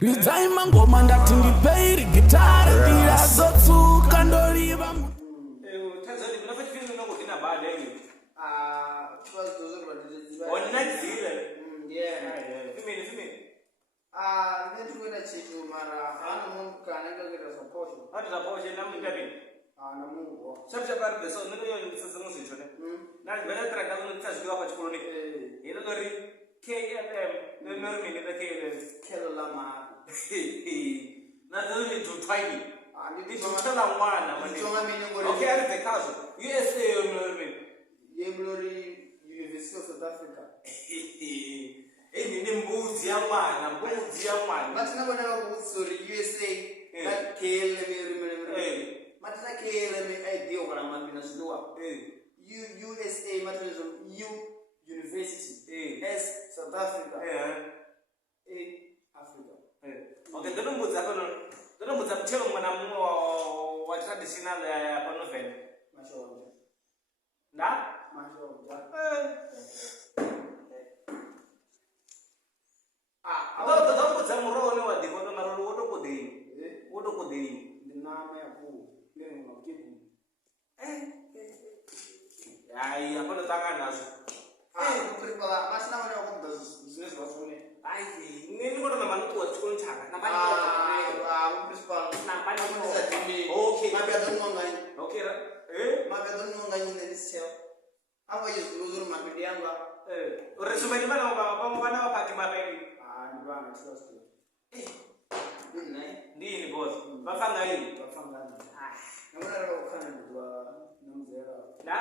Rizaima ngoma ndati ndipeiri gitara ndirazotuka ndoriva Tanzania kunafanya film nako kina baada hiyo. Tuwazi dozo kwa diziba. Oninagize. Yeah. Fime. Ndio tukwenda chitu mara ana Mungu kanaenda kwa support. Hata support na Mungu ndapi. Na Mungu. Sabja bar beso ndio yo sasa ngosi chone. Na bela tra kazo nitsazi kwa chikolo ni. Ilo lori KLM no normi ni KLM. Kelo lama. Na ndio ni tutwaini. Ndi Tutala mwana mani. Okay, ari bekazo. USA yo normi. Yemlori University of South Africa. Ni mbuzi ya mwana. Matina bona bakuzuri USA. That KLM remember. Matina KLM idea kwa mambina zidwa. USA matina University. S South Africa. Africa. Okay, ndio mbuzi mchelo mwana wa traditional ya panoven. Mashauri. Na? Mashauri. Don't put murone wa dikoto na rolo woto kodei. Ndinama ya ku. Ndio unakipu. Ai, hapo nataka nazo. Prepara, mas na mana ko business wasone. Ai, nini kono na manu wa chukon chaka. Na bani principal. na bani ko. Okay. Mabe adon mo ngani. Okay, Mabe adon mo ngani ne sel. Awa yesu luzuru mabe dianga. Resume ni bana bana wapati mapeni. Ni bana trust. Nini boss? Bafanga hii. Bafanga. Naona roho kana ndo na mzera. Na?